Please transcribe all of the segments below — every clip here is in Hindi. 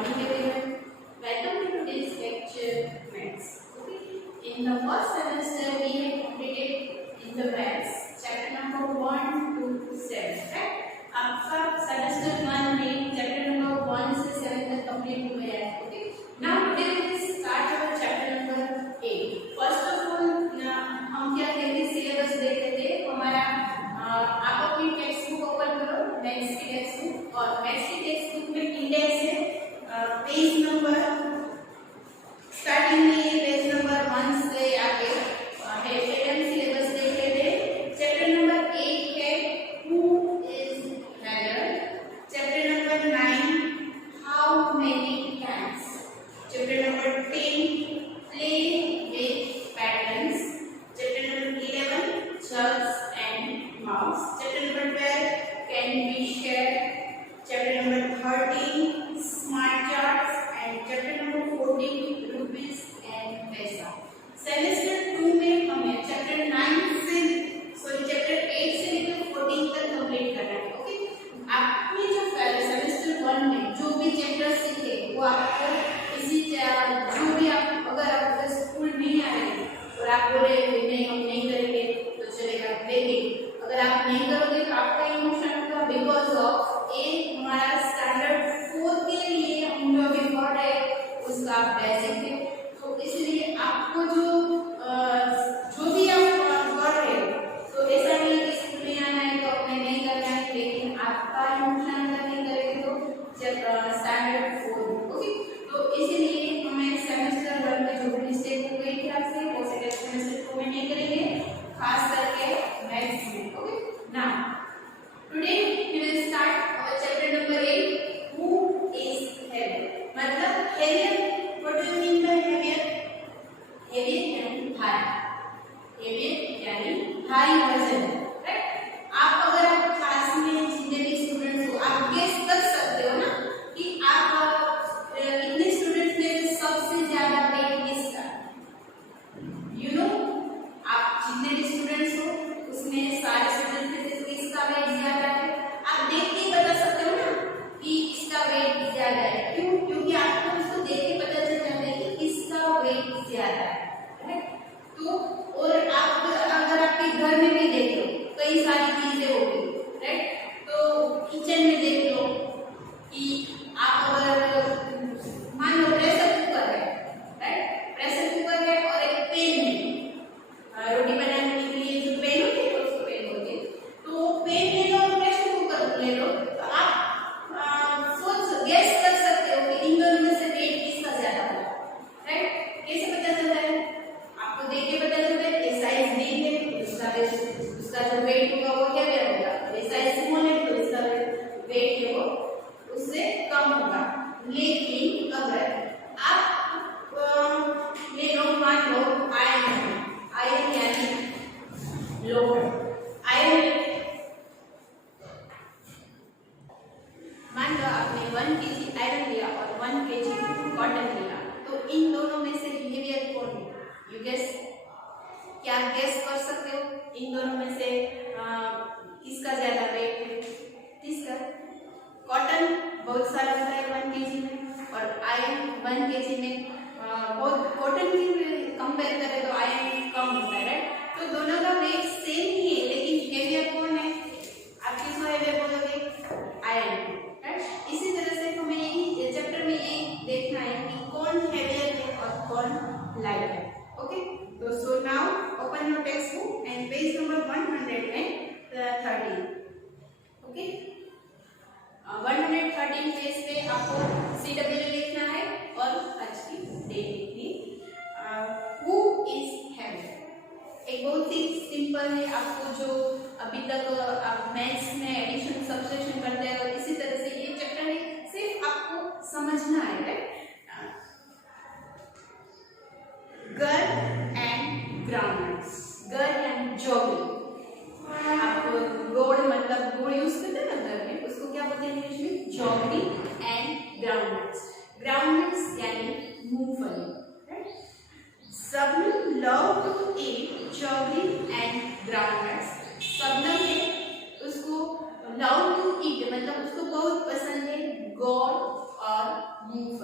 morning everyone. Welcome to today's lecture Maths. Okay. In the first semester we have completed in the Maths chapter number 1 to 7. Right? आपका semester 1 में chapter number 1 से 7 तक complete हो गया है. Okay. Now today we will start our chapter number 8. First of all हम क्या कहते syllabus देख रहे थे. हमारा आप अपनी टेक्स्ट बुक ओपन करो. मैथ्स की टेक्स्ट बुक और मैथ्स की टेक्स्ट बुक में इंडेक्स है. पेज नंबर स्टार्टिंग में पेज नंबर 1 से आगे है एडम सिलेबस देख रहे थे. चैप्टर नंबर 8 है who is here. Chapter number 9 how many times. Chapter number 10 play with patterns. Chapter number 11 jugs and mouse. Chapter number 12 can be share. Chapter number 13 smart charts and chapter number 14 rupees and paisa. Semester 2 में हमें chapter 9 से chapter 8 से लेकर 14 तक कंप्लीट करना है. ओके. आपने जो semester 1 में जो भी चैप्टर सीखे वो आपको इसी जो भी आप अगर आप स्कूल नहीं आ रहे और आप बोल रहे नहीं हम नहीं करेंगे तो चलेगा. लेकिन अगर आप नहीं करोगे तो आपका इमोशन होगा बिकॉज ऑफ ए हमारा स्टैंडर्ड 4 के लिए हम जो अभी पढ़ रहे हैं उसका बेसिक है. तो इसलिए आपको जो भी आप पढ़ रहे हो तो ऐसा नहीं कि स्कूल में आना है तो अपने नहीं करना है. लेकिन आपका इमोशन अगर नहीं करेंगे तो जब स्टैंडर्ड 4. ओके. तो इसीलिए हमें सेमेस्टर 1 में जो भी मिस्टेक हो गई थी आपसे वो सेमेस्टर 2 में नहीं करेंगे, खास करके मैथ्स में. Okay. Now today we will start our chapter number 8 who is heavier. मतलब heavier, what do you mean by heavier? heavier यानी भारी. heavier यानी भारी वजन. राइट. आप अगर आप क्लास में जितने भी स्टूडेंट्स हो आप गेस कर सकते हो ना कि आप इतने स्टूडेंट्स में सबसे ज्यादा वेट किसका. यू नो आप जितने भी स्टूडेंट्स हो उसमें सारे स्टूडेंट्स में से किसका वेट ज्यादा है आप देख के बता सकते हो ना कि इसका वेट ज्यादा है. क्यों? क्योंकि आपको उसको देख के पता चल जाता है कि इसका वेट ज्यादा है. राइट. तो और आप अगर आपके घर में भी देख लो कई सारी चीजें होगी. राइट. तो किचन में देख लो कि आप अगर मान लो प्रेशर कुकर है. राइट. प्रेशर कुकर है और एक पेन है. रोटी बनाने के लिए जो पेन होती है उसको पेन होती है. तो पेन ले लो प्रेशर कुकर ले लो तो आप गेस कर सकते हो कि इन दोनों में से वेट किसका ज्यादा होगा. राइट. कैसे पता चलता है? आपको देख के पता चलता है ये साइज बिग है उसका जो वेट होगा वो क्या होगा. ये साइज स्मॉल है तो इसका वेट है वो उससे कम होगा. लेकिन अगर आप ले लो मान लो आयरन यानी लोहा. आयरन मान लो आपने 1 kg आयरन लिया और 1 kg कॉटन लिया तो इन दोनों में से हेवियर कौन है? You guess. क्या आप गेस कर सकते हो इन दोनों में से किसका ज्यादा वेट है? किसका? कॉटन बहुत सारा होता है 1 kg में और आयरन 1 kg में बहुत कॉटन की कंपेयर करें तो आयरन कम होता है. राइट. तो दोनों का वेट सेम ही है लेकिन हेवियर कौन है? आप किसको हेवियर बोलोगे? आयरन. इसी तरह से हमें यही चैप्टर में ये देखना है कि कौन हेवियर है और कौन लाइट है. ओके. तो so now open your text book and page number 113. Okay. 113 page पे आपको CW लिखना है और आज की डेट लिखनी. हु इज हेवियर एक बहुत ही सिंपल है. आपको जो अभी तक आप मैथ्स में एडिशन सब्ट्रैक्शन करते हैं और इसी तरह से ये चैप्टर है सिर्फ आपको समझना है. Right. Girl and grounds. Girl यानी जॉगिंग. आप रोड मतलब रोड यूज करते हैं ना घर में उसको क्या बोलते हैं इंग्लिश में? Jogging and grounds. ग्राउंड्स यानी मूंगफली. Shabnam love to eat jogging and grounds. Shabnam है उसको लव टू ईट मतलब उसको बहुत पसंद है गोल और मूंगफली.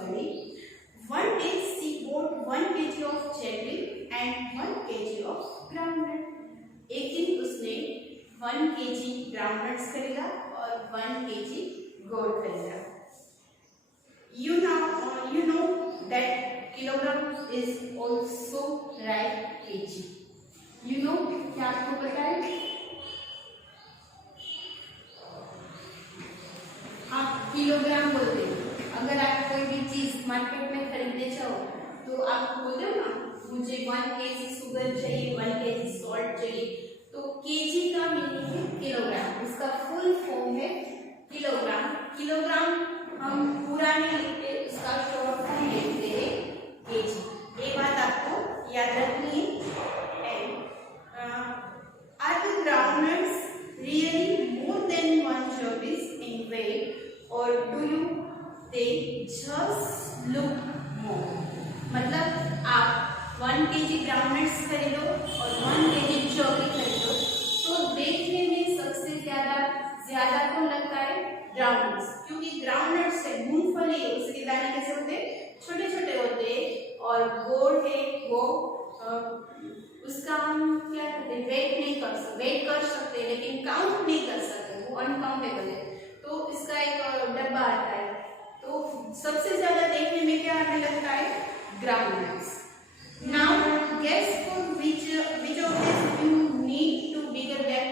1 kg groundnuts खरीदा और 1 kg गोट खरीदा। You know that kilogram is also right kg. You know, क्या आपको पता है? आप किलोग्राम बोलते हैं। अगर आप कोई भी चीज मार्केट में खरीदने चाहो तो आप बोलते हो ना, मुझे 1 kg शुगर चाहिए, 1 kg सॉल्ट चाहिए, तो केजी का मीनिंग है किलोग्राम, उसका फुल फॉर्म है किलोग्राम। किलोग्राम हम पूरा नहीं लिखते, उसका शॉर्ट फॉर्म लिखते हैं केजी। ये बात आपको याद रखनी है। Are the groundnuts really more than 124 in weight, or they just look more? मतलब आप 1 kg ग्राउंडनट्स खरीदो और 1 kg चौकी खरीदो तो देखने में सबसे ज्यादा कौन लगता है? ग्राउंडनट्स, क्योंकि ग्राउंडनट्स है, मूंगफली है, उसके दाने कैसे होते हैं? छोटे छोटे होते हैं। और गोल है वो उसका हम क्या करते हैं? वेट कर सकते हैं लेकिन काउंट नहीं कर सकते, वो अनकाउंटेबल है। तो इसका एक डब्बा आता है, तो सबसे ज्यादा देखने में क्या हमें लगता है? groundnuts. Now guess for which of these you need to bigger bag?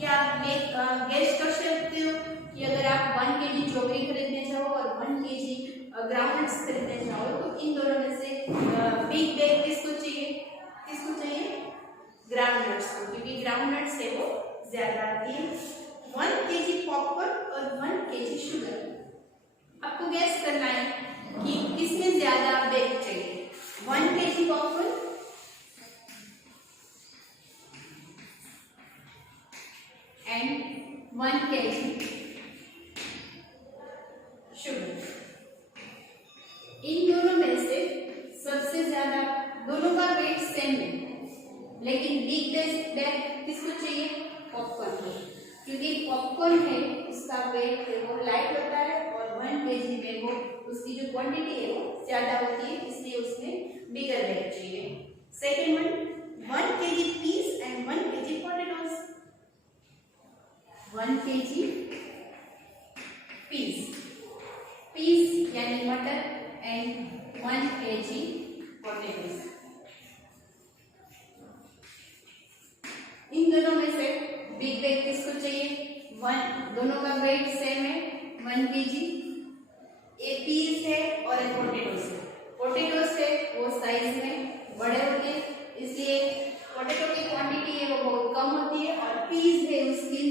क्या आप गेस कर सकते हो कि अगर आप 1 kg चोकरी खरीदने चाहो और 1 kg ग्राउंडनट्स खरीदने चाहो तो इन दोनों में से बिग बैग किसको चाहिए? ग्राउंडनट्स को, क्योंकि ग्राउंडनट्स है वो ज्यादा आती है। 1 kg पॉपकॉर्न और 1 kg शुगर। आपको गैस करना है कि किसमें ज्यादा बेक चाहिए? 1 kg popcorn and 1 kg sugar. इन दोनों में से सबसे ज्यादा, दोनों का वेट सेम है, लेकिन बिग बैग किसको चाहिए? पॉपकॉर्न को, क्योंकि पॉपकॉर्न है उसका वेट है वो लाइट होता है और 1 kg में वो उसकी जो क्वांटिटी है वो ज्यादा होती है, इसलिए उसमें बिगर बैग चाहिए। Second one, 1 kg peas and 1 kg potatoes. 1 kg peas यानी मटर एंड 1 kg पोटैटोस। इन दोनों में से बिग बैग किसको चाहिए? दोनों का वेट सेम है 1 kg। एक पीस है और एक पोटैटोस है। पोटैटोस है वो साइज में बड़े होते हैं, इसलिए पोटैटो की क्वांटिटी है वो बहुत कम होती है, और पीस है उसकी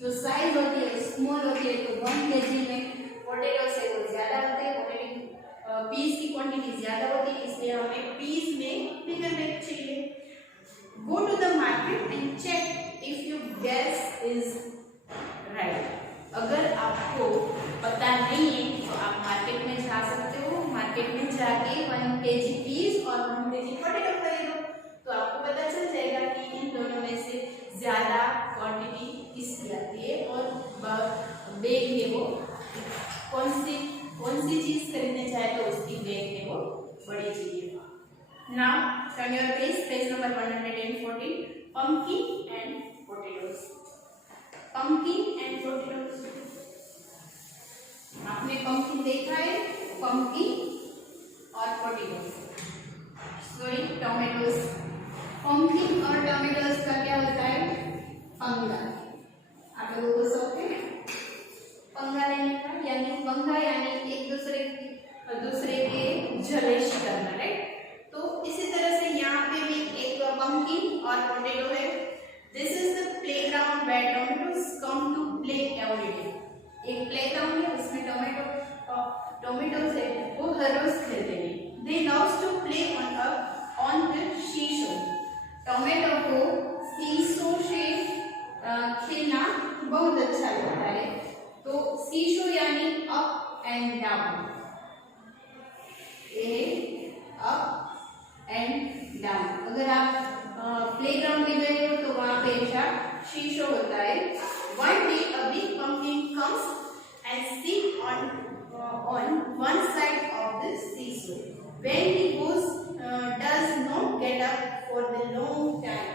जो साइज होती है स्मॉल होती है, तो 1 kg में पोटैटोस है वो ज्यादा होते हैं, पीस की क्वांटिटी ज्यादा होती है, इसलिए हमें पीस में बिगर बैग चाहिए। Go to the market and check if your guess is right. अगर आपको पता नहीं है तो आप मार्केट में जा सकते हो, मार्केट में जाके 1 kg पीस और 1 kg पोटैटो खरीदो, तो आपको पता चल जाएगा कि इन दोनों में से ज्यादा क्वांटिटी किसकी आती है और बैग है वो कौन सी चीज खरीदने चाहे तो उसकी बैग है वो बड़ी चाहिए। Now turn your page number 114, pumpkin and potatoes. Pumpkin and potatoes. आपने pumpkin देखा है? pumpkin और potatoes, sorry tomatoes। pumpkin और tomatoes का क्या होता है? पंगा। आप लोगों को सब पंगा लेने का, यानी एक दूसरे के जलेश करना, राइट? तो इसी तरह से यहाँ पे भी एक पंपकिन और पोटैटो है। This is the playground where tomatoes come to play every day. एक प्लेग्राउंड है, उसमें टोमेटोज है वो हर रोज खेलते हैं। They loves to play on the seesaw. Tomato को शीशो से खेलना बहुत अच्छा लगता है। तो शीशो यानी up and down, up and down. अगर आप प्लेग्राउंड में गए हो तो वहां पे ऐसा शीशो होता है। One day a big pumpkin comes and sits on one side of the seesaw. When he does not get up for the long time,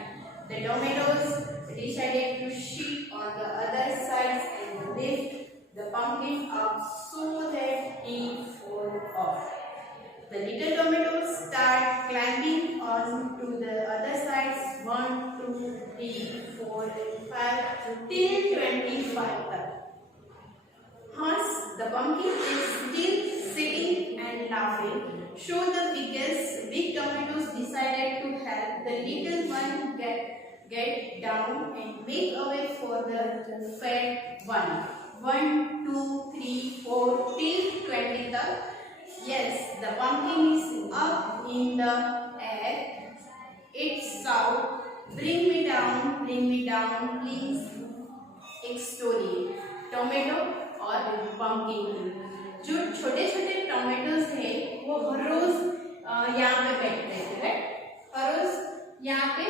the tomatoes decided to shift on the other sides and lift the pumpkin up so that he fall off. The little tomatoes start climbing on to the other sides 1, 2, 3, 4, and 5 till 25 तक. Hans, the pumpkin is still sitting and laughing. So the big tomatoes decided to help the little one get down and make a way for the fat one. 1, 2, 3, 4 till 20 तक. Yes, the pumpkin is up in the air. It shouts, bring me down, please. एक स्टोरी टोमेटो और पंपकिन की. जो छोटे छोटे टोमेटोज थे वो हर रोज यहाँ पे बैठते थे, राइट? हर रोज यहाँ पे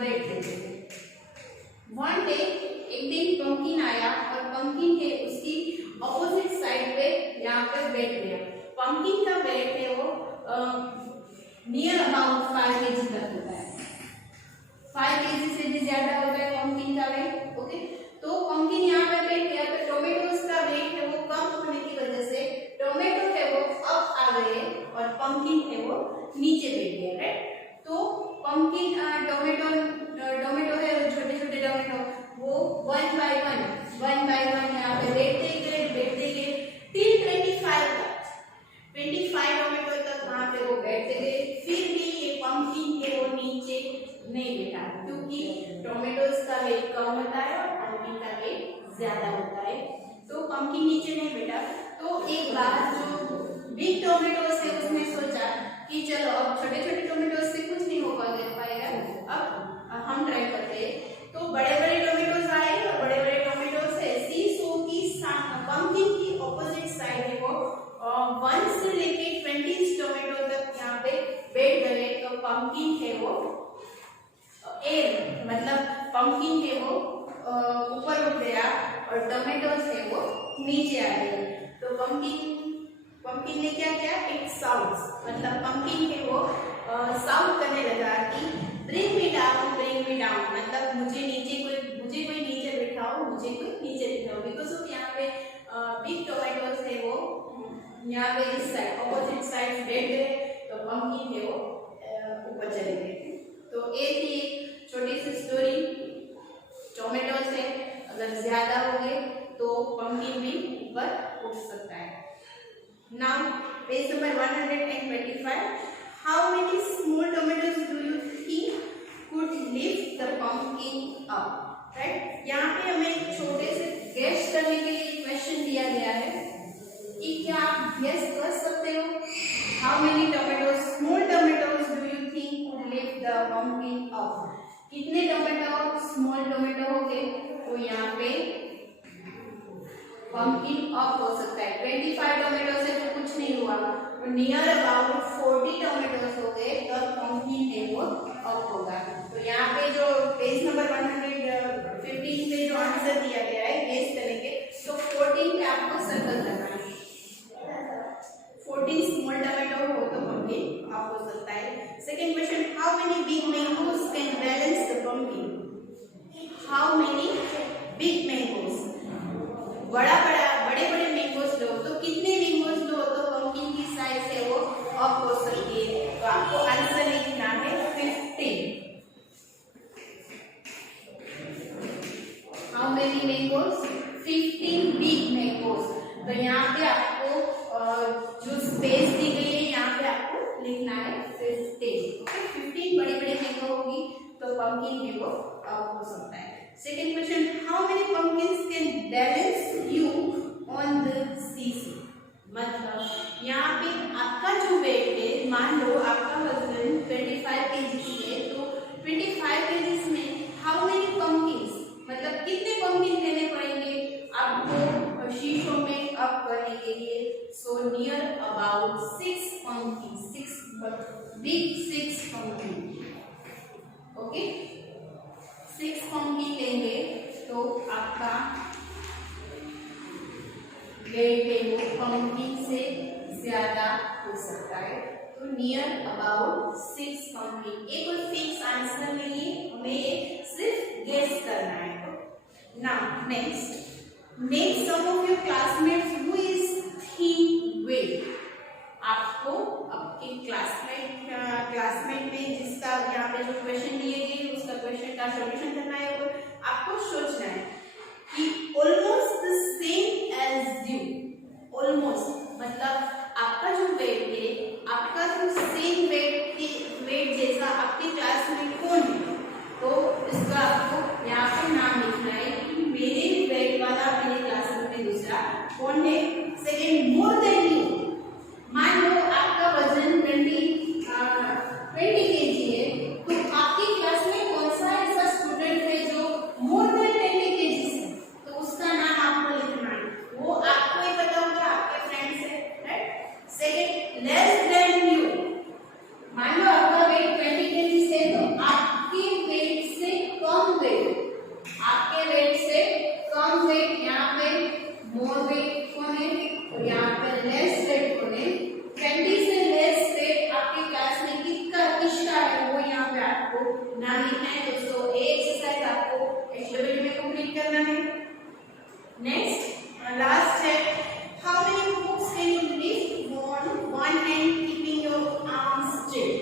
बैठते थे. वन डे एक दिन पंपकिन आया और पंपकिन के उसकी अपोजिट साइड पे यहाँ पे बैठ गया. पंपकिन का वेट है वो नियर अबाउट 5 kg तक होता है. 5 kg से भी ज्यादा होता है पंपकिन का वेट. ओके, तो पंपकिन यहाँ पे बैठ गया तो टोमेटोज का वेट है वो कम होने की वजह से टोमेटो है वो अप आ गए और पंपकिन है वो नीचे बैठ गया, राइट? तो पंपकिन टोमेटो है वो छोटे छोटे टोमेटो वो वन बाय वन यहाँ पे बैठते गए टिल 25 तक. 25 टोमेटो तक वहाँ पे वो बैठते गए. फिर भी ये पंपकिन है वो नीचे नहीं बैठा क्योंकि टोमेटोज का वेट कम होता है और पंपकिन का वेट ज्यादा होता है. तो पंपकिन नीचे नहीं बैठा. तो एक बार जो बिग टोमेटोज है उसने सोचा कि चलो अब छोटे छोटे टोमेटोज से कुछ नहीं हो पाएगा, अब हम ट्राई करते हैं. तो बड़े बड़े टोमेटोज आए और बड़े बड़े टोमेटोज है सीसो की पंपकिन की ऑपोजिट साइड है वो 1 से लेके 20 टोमेटो तक यहाँ पे बैठ गए. तो पंपकिन है वो एयर मतलब पंपकिन है वो ऊपर उठ गया और टोमेटोज है वो नीचे आ गए. तो पंपकिन ने क्या किया, एक साउंड मतलब पंपकिन है वो साउंड करने लगा कि ब्रिंग मी डाउन मतलब मुझे कोई नीचे बिठाओ, बिकॉज ऑफ यहाँ पे बिग टोमेटोज है वो यहाँ पे इस साइड ऑपोजिट साइड बैठ गए. तो पंपकिन है वो ऊपर चले गए. तो ये थी एक छोटी सी स्टोरी. टोमेटोज है अगर ज्यादा हो गए तो पंपकिन भी ऊपर उठ सकता है. Now page number 125. How many small tomatoes do you think could lift the pumpkin up, right? यहाँ पे हमें एक छोटे से गेस करने के लिए क्वेश्चन दिया गया है कि क्या आप गेस कर सकते हो how many tomatoes small tomatoes do you think could lift the pumpkin up. कितने टोमेटो स्मॉल टोमेटो हो गए तो यहाँ पे पंपकिन अप हो सकता है. 25 टोमेटो से तो कुछ नहीं हुआ, तो नियर अबाउट 40 टोमेटोज हो गए तो पंपकिन है वो अप होगा. तो यहाँ पे जो पेज नंबर 115 पे जो आंसर दिया गया है गेस करेंगे तो 14 पे आपको सर्कल करना है. 14 स्मॉल टोमेटो हो तो पंपकिन अप हो सकता है. Second question, how many big mangoes can balance the pumpkin. How many big mangoes, बड़े बड़े मैंगोज लो तो कितने मैंगोज लो तो पंपकिन की साइज है वो अप हो सकती है. तो आपको आंसर लिखना है 15. How many mangoes 15 big mangoes. तो यहाँ पे आपको जो स्पेस दी गई है यहाँ पे आपको लिखना है 15. 15 बड़े बड़े मैंगो होगी तो पंपकिन है वो अप हो सकता है. Second question, how many pumpkins can balance you on the seesaw. मतलब यहाँ पे आपका जो वेट है, मान लो आपका वजन 25 kg है तो 25 kg में हाउ मेनी पंपकिन्स मतलब कितने पंपकिन लेने पड़ेंगे आपको शीशों में अप करने के लिए. So near about 6 pumpkin, 6 pumpkin. Okay, 6 pumpkin लेंगे तो आपका वेट है वो पंपकिन से ज्यादा हो सकता है. तो नियर अबाउट 6 पंपकिन. एक और फिक्स आंसर नहीं है, हमें सिर्फ गेस करना है। Now next some of your classmates who is think weight. आपको आपके क्लासमेट में जिसका यहाँ पे जो क्वेश्चन दिए गए उसका क्वेश्चन का सॉल्यूशन करना है, वो आपको सोचना है कि almost the same as you. Almost मतलब आपका जो वेट है, आपका जो सेम वेट जैसा आपके क्लासमेट कौन है, तो इसका आपको यहाँ पे नाम लिखना है कि मेरे वेट वाला मेरे क्लासमेट में दूसरा कौन है। Second, more than you. मान लो आपका वजन 20 kg है, तो आपकी क्लास में कौन सा ऐसा स्टूडेंट है जो मोर देन 20 kg है, तो उसका नाम आपको लिखना है। वो आपको ही पता होगा, आपके फ्रेंड से, right. Second, less than you. मान लो आपका वेट 20 kg है, तो आपके वेट से कम वेट, आपके वेट से कम वेट, यहाँ पे मोर वेट कौन है और यहाँ पे लेस वेट कौन है। 20 से लेस वेट आपके क्लास में किसका है, वो यहाँ पे आपको नाम लिखना है। दोस्तों ये एक्सरसाइज आपको एक्टिविटी में कंप्लीट करना है। नेक्स्ट लास्ट है, how many books can you lift on one hand keeping your arm straight.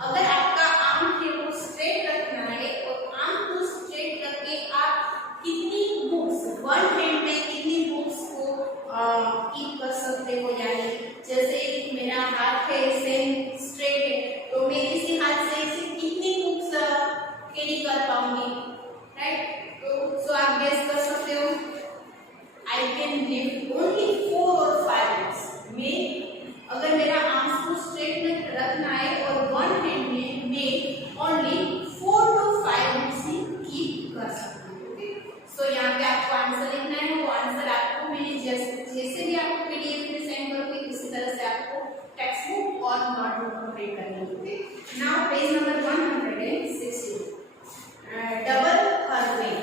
अगर आपका आर्म को स्ट्रेट रखना है और आर्म को स्ट्रेट करके आप कितनी बुक्स वन हैंड में कितनी बुक्स को कीप कर सकते हो, यानी जैसे मेरा हाथ है सेम स्ट्रेट है, तो मैं इसी हाथ से कितनी बुक्स कैरी कर पाऊंगी, राइट। तो सो आप गेस कर सकते हो, आई कैन लिफ्ट ओनली 4 और 5 बुक्स। मैं अगर मेरा आर्म्स को स्ट्रेट रखना है और वन हैंड में मैं only 4 to 5 books he keep कर सकती हूँ। ओके, सो यहाँ पे आपको आंसर लिखना है। वो आंसर आपको मैंने जैसे भी आपको पीडीएफ में सेंड करूंगी उसी तरह से आपको टेक्स्ट बुक और नोटबुक कंप्लीट करनी है। नाउ पेज नंबर 160, डबल हर वेट,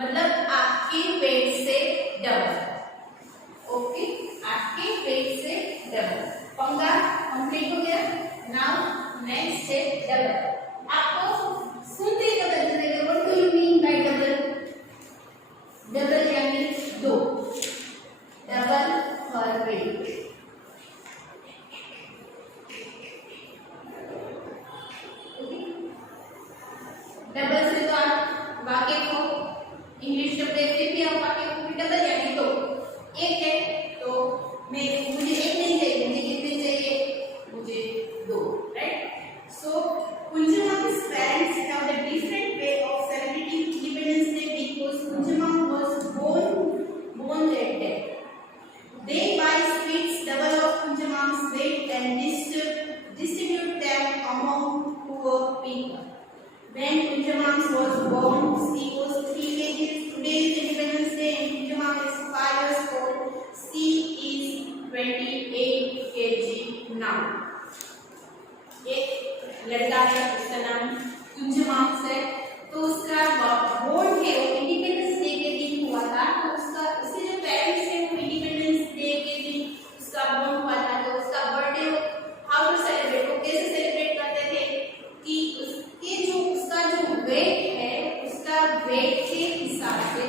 मतलब आपके वेट से डबल। ओके, आपके वेट से डबल। पंगा कंप्लीट हो गया। नाउ नेक्स्ट है डबल। आपको सुनते ही पता चलेगा what do you mean by double. Double यानी दो, डबल हर वेट। डबल से तो आप वाकिफ हो, इंग्लिश शब्द से भी आप वाकिफ हो। डबल यानी दो, एक है तो मुझे एक नहीं चाहिए, मुझे कितने चाहिए, मुझे दो, right. So Kunjamam's parents have a different way of celebrating Independence Day because Kunjamam was born that day. They buy sweets double of Kunjamam's weight and distribute them among poor people. When Kunjamam was born, she was 3 kg. Today is Independence Day and Kunjamam is 5 years old. She is 28 kg now. एक लड़का है, उसका नाम कुंजमाम है, तो उसका बोर्न है वो इंडिपेंडेंस डे के दिन हुआ था। तो उसके जो पेरेंट्स है वो इंडिपेंडेंस डे के दिन उसका बोर्न हुआ था, तो उसका बर्थडे हाउ टू सेलिब्रेट, वो कैसे सेलिब्रेट करते थे कि उसका जो वेट है, उसका वेट के हिसाब से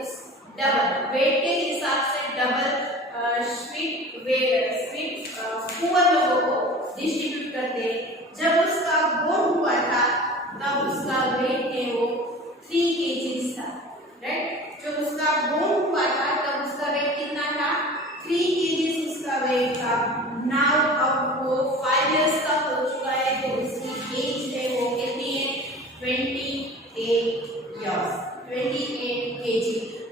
उस डबल वेट के हिसाब से डबल स्वीट पुअर लोगों को डिस्ट्रीब्यूट करते। जब उसका बोर्न हुआ था तब उसका वेट है वो 3 kg था, राइट। जब उसका बोर्न हुआ था तब उसका वेट कितना था, 3 kg उसका वेट था। नाउ अब वो 5 इयर्स का हो चुका है, तो उसकी एज है वो कितनी है, 28 kg।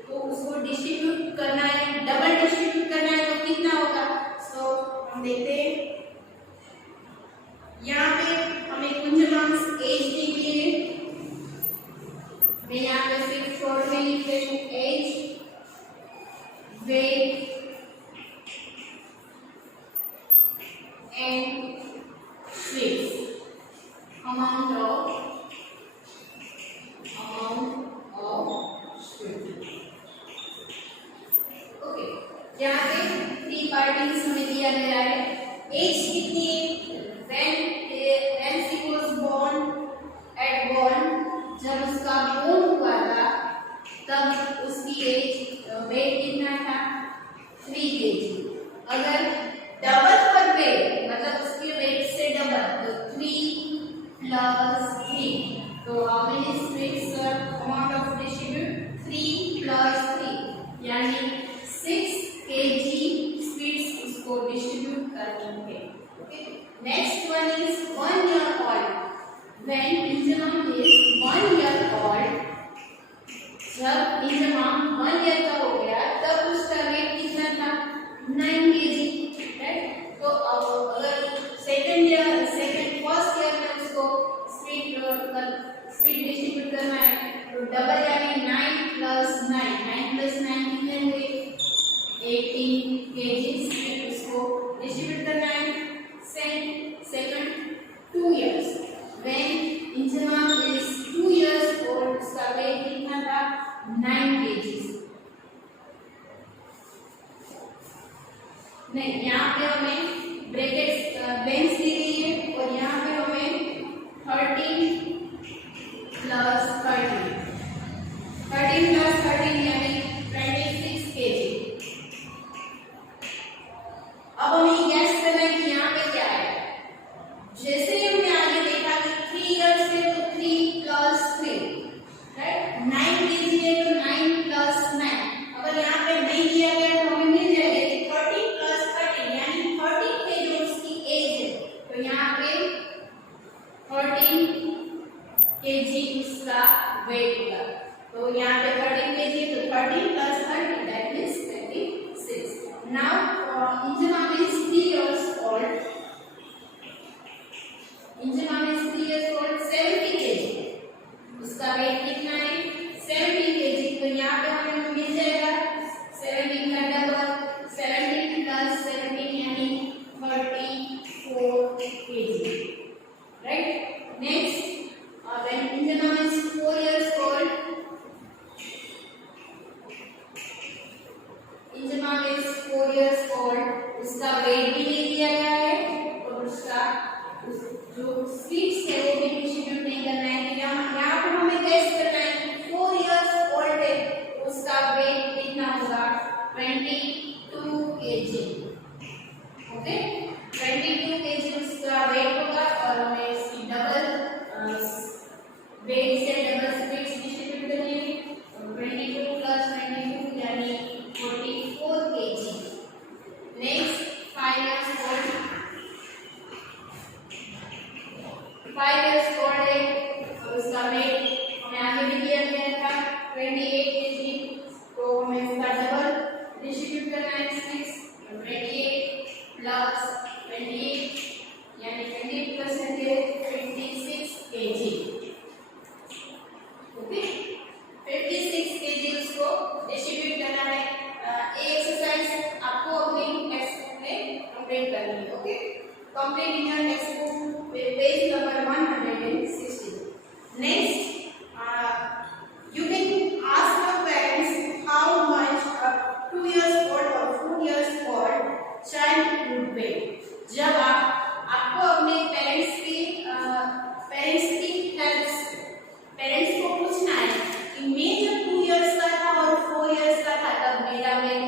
तो उसको डिस्ट्रीब्यूट करना है, डबल डिस्ट्रीब्यूट करना है, तो कितना होगा। सो हम देखते हैं, यहाँ पे हमें कुंजमाम्स एज दी गई है। मैं यहाँ पे सिर्फ शॉर्ट में लिख रही हूँ, age, weight and sweets, amount of sweets. Okay, यहाँ पे 3 पार्टीज हमें दिया गया है। एज कितनी है, when she was born at इसको डिस्ट्रीब्यूट करेंगे। Okay, next one is 1 year old। When Inzamam is 1 year old, जब इंजमाम 1 ईयर का हो गया तब उसका वेट कितना था 9 kg, राइट। तो अब अगर फर्स्ट ईयर में उसको स्पीड डिस्ट्रीब्यूट करना है तो डबल यानी 9 प्लस 9 कितने हुए 18 kg उसको डिस्ट्रीब्यूट करना है। Second 2 years, when Inzamam is 2 years old, उसका वेट कितना था 9 kg। नहीं, यहाँ पे हमें ब्रैकेट्स बेंच दी गई है और यहाँ पे हमें 13 प्लस 13 यानी 26 kg। अब हमें गैस करना है कि यहाँ पे क्या है। जैसे ही हमने आगे देखा कि 3 इयर्स है तो 3 प्लस 3, राइट। 9 kg है तो 9 प्लस 9। अगर यहाँ पे नहीं दिया गया तो हमें मिल जाएगा 30 प्लस 13 यानी 30 है जो उसकी एज है, तो यहाँ पे 13 kg उसका वेट होगा। तो यहाँ पे 13 kg तो 13 plus 30 that means 26। Now Inzamam is 3 years old। Inzamam is 3 years old, 70 kg। उसका वेट कितना है 70 kg। तो यहाँ पे हमें मिल जाएगा 17 का डबल 17 प्लस 17 यानी 34 kg, right. Next when Inzamam is 4 years old, Inzamam is 4 years old, उसका वेट भी नहीं दिया गया है और उसका जो स्पीड्स है वो भी डिस्ट्रीब्यूट नहीं करना है। तो यहाँ पर हमें गैस करना है कि 4 years old है उसका वेट कितना होगा 22 kg। ओके, 22 kg उसका वेट होगा और हमें इसकी डबल वेट से डबल स्पीड्स डिस्ट्रीब्यूट करनी है। 22 प्लस 22 यानी 44 kg। Next 5 years old, 5 years old है और उसका वेट हमें आगे भी दिया गया था 28 kg। तो हमें इसका डबल डिस्ट्रीब्यूट करना है। 28 प्लस 28 यानी 20% है 56 kg। ओके, 56 kg उसको डिस्ट्रीब्यूट करना है। ये एक्सरसाइज आपको अपनी टेक्स्ट में कंप्लीट करनी है। Okay, complete in your text book page number 160। Next you can ask your parents how much a 2 years old or 4 years old child would weigh। जब आपको अपने पेरेंट्स की पेरेंट्स को पूछना है कि मैं जब 2 इयर्स का था और 4 इयर्स का था तब मेरा वेट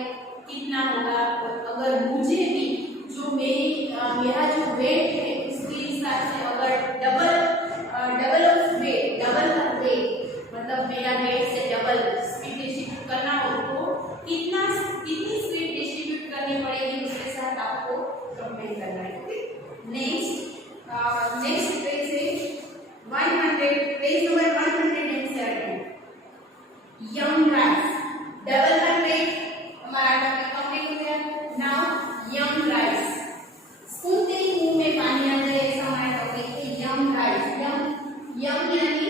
कितना होगा। और अगर मुझे भी जो मेरा जो वेट है उसके हिसाब से अगर डबल वेट मतलब मेरा वेट से डबल स्पीड डिस्ट्रीब्यूट करना हो तो कितनी स्पीड डिस्ट्रीब्यूट करनी पड़ेगी उसके साथ आपको कंपेयर करना है। नेक्स्ट पेज है 100, page number 107। Young rice, double 100 हमारा कंप्लीट हो गया। नाउ यंग राइस, सुनते ही मुंह में पानी आ जाए ऐसा हमारा टॉपिक है यंग राइस। यंग यानी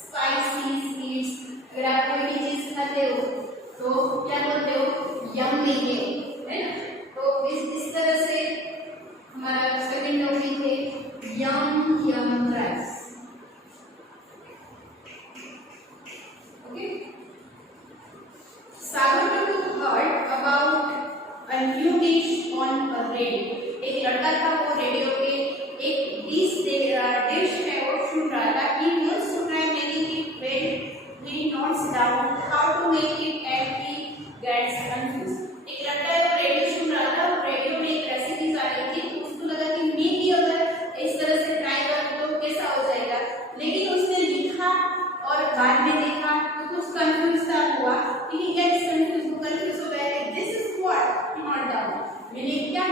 स्पाइसी सीड्स। अगर आप कोई भी चीज खाते हो तो क्या बोलते हो यंग लेंगे, है ना। तो इस तरह से हमारा सेकंड टॉपिक है young rice. Okay, Sagar to heard about a new dish on a radio. एक लड़का था वो रेडियो पे एक डिश है वो सुन रहा था। He wants to try making it when he notes down how to make it and he gets confused। एक लड़का है वो रेडियो सुन रहा था, रेडियो में एक रेसिपी आ रही थी, उसको लगा कि मैं भी अगर इस तरह से ट्राई करूं तो कैसा हो जाएगा। लेकिन उसने लिखा और बाद में देखा तो कुछ कंफ्यूज हुआ कि he gets confused हो गया। This is what, not down. मैंने क्या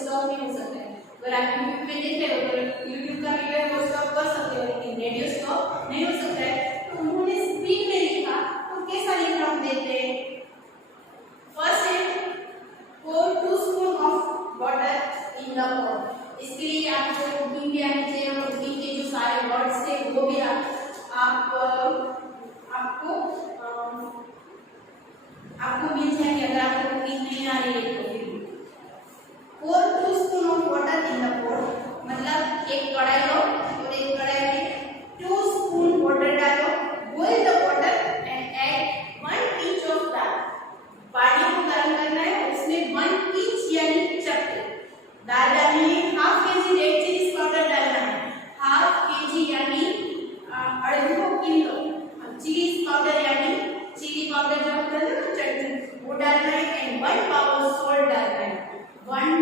स्टॉप नहीं हो सकता है। अगर आप यूट्यूब में देख रहे हो तो यूट्यूब का वीडियो है वो स्टॉप कर सकते हो, लेकिन रेडियो स्टॉप नहीं हो सकता है। तो उन्होंने स्पीड में लिखा, तो कैसा लिखना हम देखते हैं। फर्स्ट है pour 2 spoon of water in the pot। इसके लिए आपको कुकिंग भी आनी चाहिए और कुकिंग के जो सारे वर्ड्स थे वो भी आपको मिल जाएंगे अगर आपको कुकिंग नहीं आ रही है तो। pour 2 spoon of water in the pot मतलब एक कढ़ाई लो और एक कढ़ाई में 2 spoon वाटर डालो, boil the water and add 1 pinch of salt। पानी को गर्म करना है, उसमें 1 pinch यानी चपटे दाल डालनी है। Half KG red chilli powder डालना है, हाफ केजी यानी 1.5 किलो चिली पाउडर यानी चिली पाउडर जो होता है ना चटनी वो डालना है। एंड 1 बाउल सॉल्ट डालना है, 1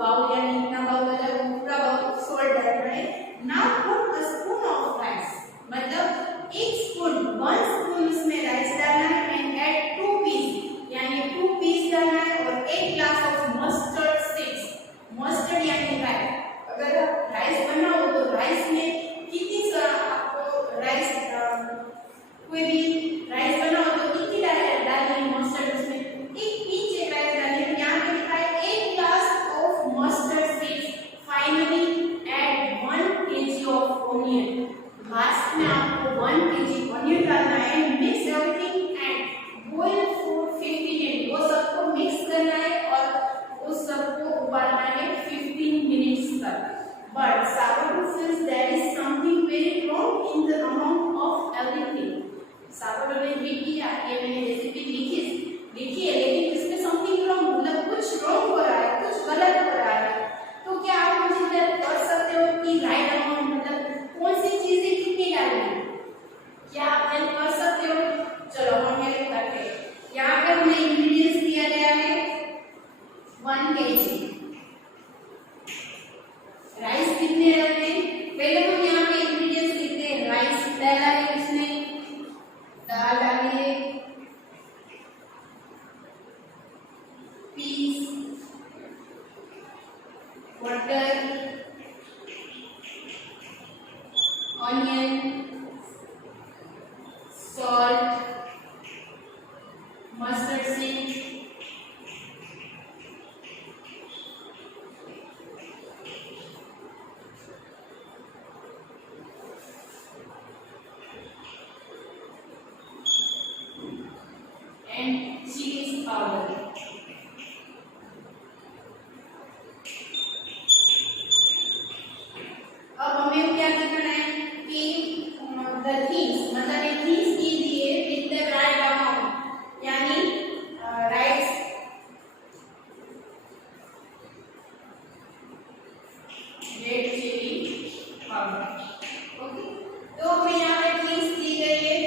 बाउल यानी इतना बाउल मतलब पूरा बाउल सॉल्ट डालना है। Now put a spoon of rice मतलब 1 स्पून उसमें राइस डालना है। एंड ऐड 2 पीस यानी 2 पीस डालना है और 1 glass of mustard seeds. Mustard यानी राई। अगर राइस बनाओ तो राइस में कितनी आपको राइस कोई भी राइस बनाओ तो कितनी डालनी है मस्टर्ड उसमें 1 पिंच राइस डालनी है। यहाँ पे लिखा है 1 glass of mustard seeds. Finally add 1 kg of onion. Last में आपको 1 kg ऑनियन डालना है। Mix everything and boil for 15 minute. वो सबको मिक्स करना है और उस सबको उबालना है 15 मिनट्स तक। But sourdough says there is something very wrong in the amount of everything। sourdough में भी किया ये मैंने रेसिपी लिखी है, लेकिन इसमें समथिंग रॉन्ग मतलब कुछ रॉन्ग हो रहा है, कुछ गलत हो रहा है। तो क्या आप मुझे कर सकते हो कि राइट अमाउंट मतलब कौन सी चीजें कितनी डालनी है, क्या आप हेल्प कर सकते हो? चलो हम हेल्प करते हैं। यहाँ पे हमें इंग्रेडिएंट्स दिया गया है 1 kg। राइस कितने डालते हैं पहले हम यहाँ पे इंग्रेडिएंट्स लिखते हैं। राइस डाला है, उसमें दाल डाली है, peas, butter, onion, salt, mustard seed, and chilli powder. अब हमें क्या देखना है कि the things मतलब ये things कीजिए with the right amount यानी rice red chilli powder. Okay, तो हमें यहाँ पे things दी गई है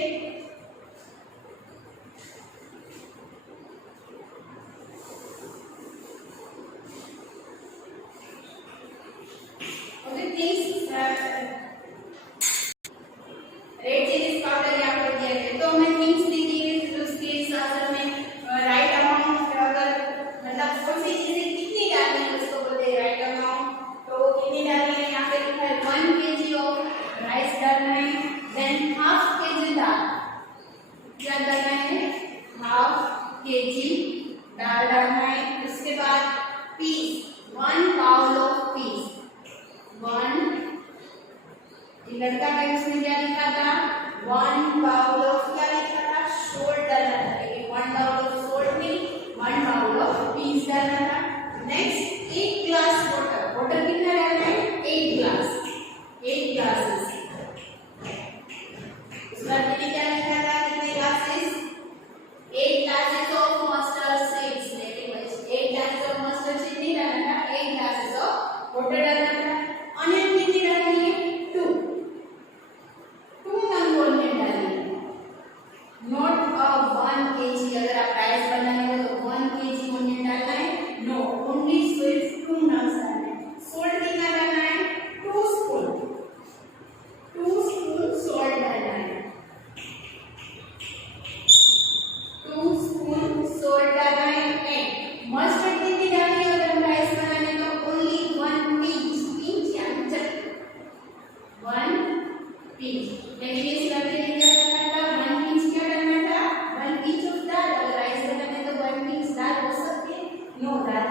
know that